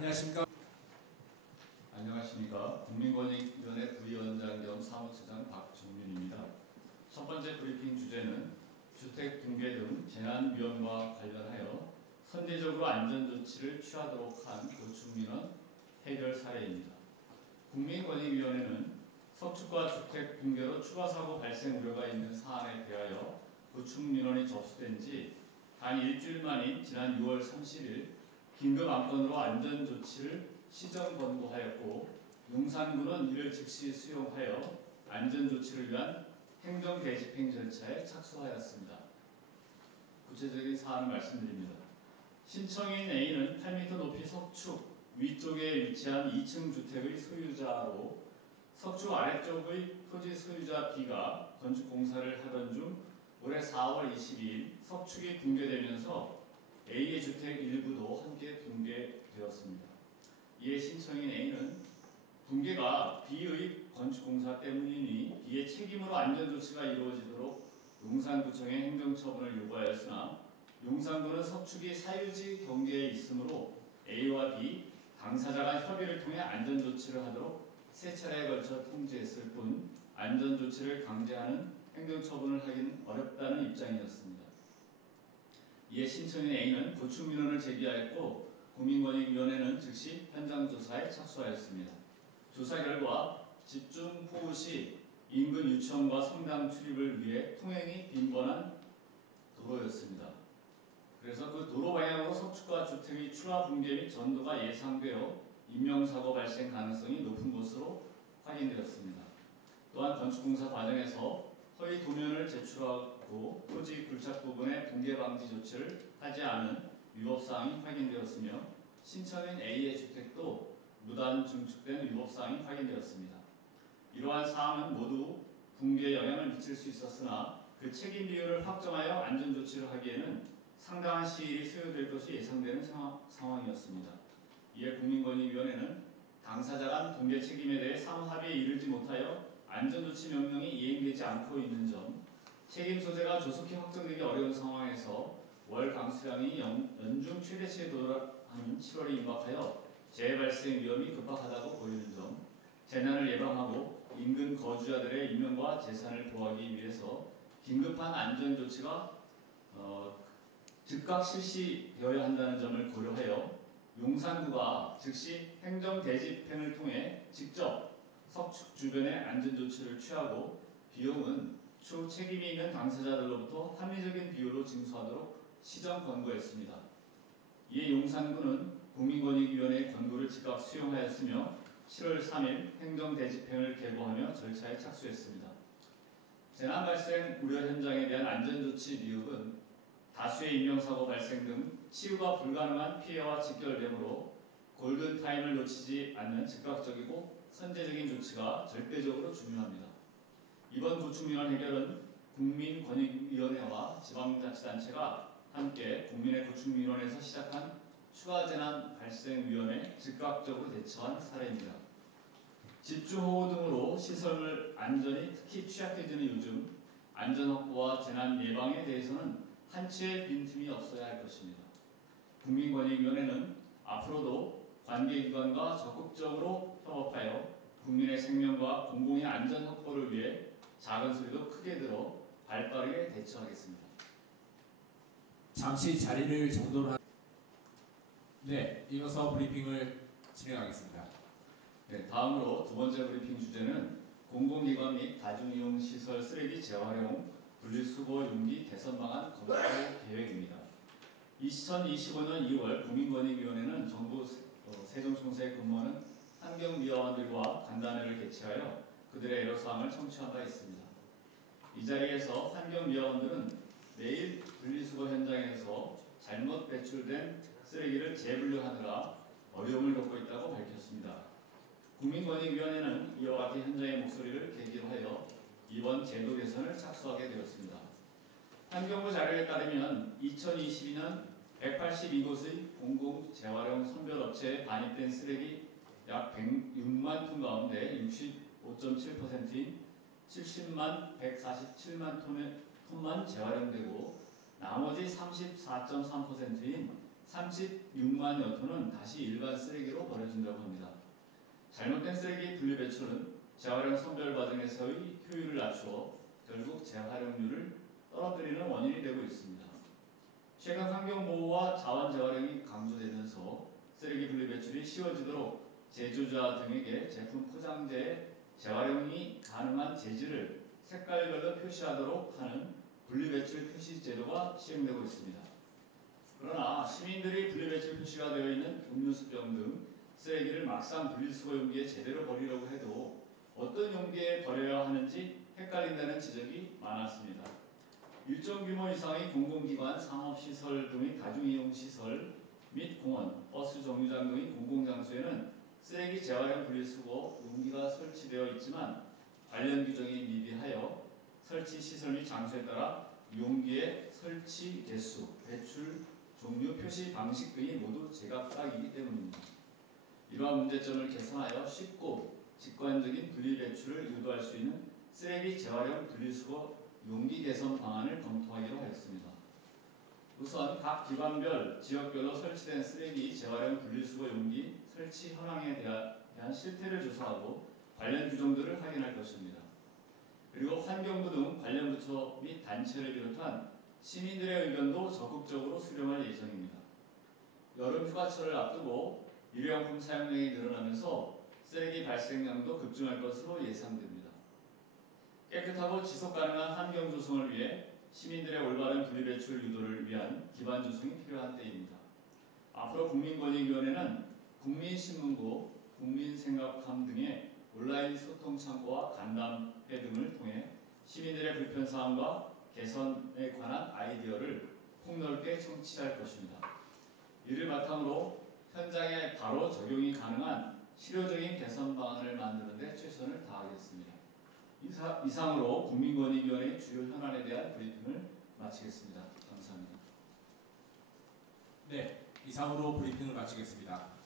안녕하십니까. 안녕하십니까. 국민권익위원회 부위원장 겸 사무처장 박종윤입니다. 첫 번째 브리핑 주제는 주택 붕괴 등 재난위험과 관련하여 선제적으로 안전조치를 취하도록 한 고충민원 해결 사례입니다. 국민권익위원회는 석축과 주택 붕괴로 추가 사고 발생 우려가 있는 사안에 대하여 고충민원이 접수된 지 단 일주일 만인 지난 6월 30일 긴급 안건으로 안전조치를 시정 권고하였고, 용산구는 이를 즉시 수용하여 안전조치를 위한 행정대집행 절차에 착수하였습니다. 구체적인 사안을 말씀드립니다. 신청인 A는 8m 높이 석축 위쪽에 위치한 2층 주택의 소유자로 석축 아래쪽의 토지 소유자 B가 건축공사를 하던 중 올해 4월 22일 석축이 붕괴되면서 A의 주택 일부도 함께 붕괴되었습니다. 이에 신청인 A는 붕괴가 B의 건축공사 때문이니 B의 책임으로 안전조치가 이루어지도록 용산구청에 행정처분을 요구하였으나, 용산구는 석축이 사유지 경계에 있으므로 A와 B 당사자 간 협의를 통해 안전조치를 하도록 세 차례에 걸쳐 통지했을 뿐 안전조치를 강제하는 행정처분을 하기는 어렵다는 입장이었습니다. 이에 신청인 A는 고충민원을 제기하였고, 국민권익위원회는 즉시 현장조사에 착수하였습니다. 조사 결과 집중호우 시 인근 유치원과 성당 출입을 위해 통행이 빈번한 도로였습니다. 그래서 그 도로 방향으로 석축과 주택의 추가 붕괴 및 전도가 예상되어 인명사고 발생 가능성이 높은 것으로 확인되었습니다. 또한 건축공사 과정에서 허위 도면을 제출하고 토지 굴착 부분에 붕괴 방지 조치를 하지 않은 위법사항이 확인되었으며, 신청인 A의 주택도 무단 증축된 위법사항이 확인되었습니다. 이러한 사항은 모두 붕괴에 영향을 미칠 수 있었으나 그 책임 비율을 확정하여 안전조치를 하기에는 상당한 시일이 소요될 것이 예상되는 상황이었습니다. 이에 국민권익위원회는 당사자 간 붕괴 책임에 대해 상호합의에 이르지 못하여 안전조치 명령이 이행되지 않고 있는 점, 책임 소재가 조속히 확정되기 어려운 상황에서 월 강수량이 연중 최대치에 도달하는 7월에 임박하여 재해 발생 위험이 급박하다고 보이는 점, 재난을 예방하고 인근 거주자들의 인명과 재산을 보호하기 위해서 긴급한 안전조치가 즉각 실시되어야 한다는 점을 고려하여 용산구가 즉시 행정대집행을 통해 직접 석축 주변의 안전조치를 취하고 비용은 추후 책임이 있는 당사자들로부터 합리적인 비율로 징수하도록 시정 권고했습니다. 이에 용산구는 국민권익위원회의 권고를 즉각 수용하였으며 7월 3일 행정대집행을 계고하며 절차에 착수했습니다. 재난 발생 우려 현장에 대한 안전조치 미흡은 다수의 인명사고 발생 등 치유가 불가능한 피해와 직결되므로 골든타임을 놓치지 않는 즉각적이고 선제적인 조치가 절대적으로 중요합니다. 이번 고충민원 해결은 국민권익위원회와 지방자치단체가 함께 국민의 고충민원에서 시작한 추가재난 발생위원회에 즉각적으로 대처한 사례입니다. 집중호우 등으로 시설 안전이 특히 취약해지는 요즘 안전확보와 재난 예방에 대해서는 한치의 빈틈이 없어야 할 것입니다. 국민권익위원회는 앞으로도 관계기관과 적극적으로 협업하여 국민의 생명과 공공의 안전 확보를 위해 작은 소리도 크게 들어 발빠르게 대처하겠습니다. 잠시 자리를 정돈한. 네, 이어서 브리핑을 진행하겠습니다. 네, 다음으로 두 번째 브리핑 주제는 공공기관 및 다중이용시설 쓰레기 재활용 분리수거 용기 개선 방안 검토 계획입니다. 2025년 2월 국민권익위원회는 정부 세종청사에 근무하는 환경미화원들과 간담회를 개최하여 그들의 애로사항을 청취한 바 있습니다. 이 자리에서 환경미화원들은 매일 분리수거 현장에서 잘못 배출된 쓰레기를 재분류하느라 어려움을 겪고 있다고 밝혔습니다. 국민권익위원회는 이와 같은 현장의 목소리를 계기로 하여 이번 제도 개선을 착수하게 되었습니다. 환경부 자료에 따르면 2022년 182곳의 공공재활용 선별업체에 반입된 쓰레기 약 106만 톤 가운데 65.7%인 70만 147만 톤만 재활용되고 나머지 34.3%인 36만여 톤은 다시 일반 쓰레기로 버려진다고 합니다. 잘못된 쓰레기 분리 배출은 재활용 선별 과정에서의 효율을 낮추어 결국 재활용률을 떨어뜨리는 원인이 되고 있습니다. 최근 환경보호와 자원 재활용이 강조되면서 쓰레기 분리 배출이 쉬워지도록 제조자 등에게 제품 포장재에 재활용이 가능한 재질을 색깔별로 표시하도록 하는 분리배출 표시 제도가 시행되고 있습니다. 그러나 시민들이 분리배출 표시가 되어 있는 음료수병 등 쓰레기를 막상 분리수거 용기에 제대로 버리려고 해도 어떤 용기에 버려야 하는지 헷갈린다는 지적이 많았습니다. 일정 규모 이상의 공공기관, 상업시설 등의 다중이용시설 및 공원, 버스 정류장 등의 공공장소에는 쓰레기 재활용 분리수거 용기가 설치되어 있지만 관련 규정이 미비하여 설치 시설 및 장소에 따라 용기의 설치 개수, 배출 종류, 표시 방식 등이 모두 제각각이기 때문입니다. 이러한 문제점을 개선하여 쉽고 직관적인 분리 배출을 유도할 수 있는 쓰레기 재활용 분리수거 용기 개선 방안을 검토하기로 하였습니다. 우선 각 기관별, 지역별로 설치된 쓰레기 재활용 분리수거 용기 설치 현황에 대한 실태를 조사하고 관련 규정들을 확인할 것입니다. 그리고 환경부 등 관련 부처 및 단체를 비롯한 시민들의 의견도 적극적으로 수렴할 예정입니다. 여름 휴가철을 앞두고 일회용품 사용량이 늘어나면서 쓰레기 발생량도 급증할 것으로 예상됩니다. 깨끗하고 지속 가능한 환경 조성을 위해 시민들의 올바른 분리배출 유도를 위한 기반 조성이 필요한 때입니다. 앞으로 국민권익위원회는 국민신문고, 국민생각함 등의 온라인 소통 창구와 간담회 등을 통해 시민들의 불편사항과 개선에 관한 아이디어를 폭넓게 청취할 것입니다. 이를 바탕으로 현장에 바로 적용이 가능한 실효적인 개선 방안을 만드는 데 최선을 다하겠습니다. 이상으로 국민권익위원회의 주요 현안에 대한 브리핑을 마치겠습니다. 감사합니다. 네, 이상으로 브리핑을 마치겠습니다.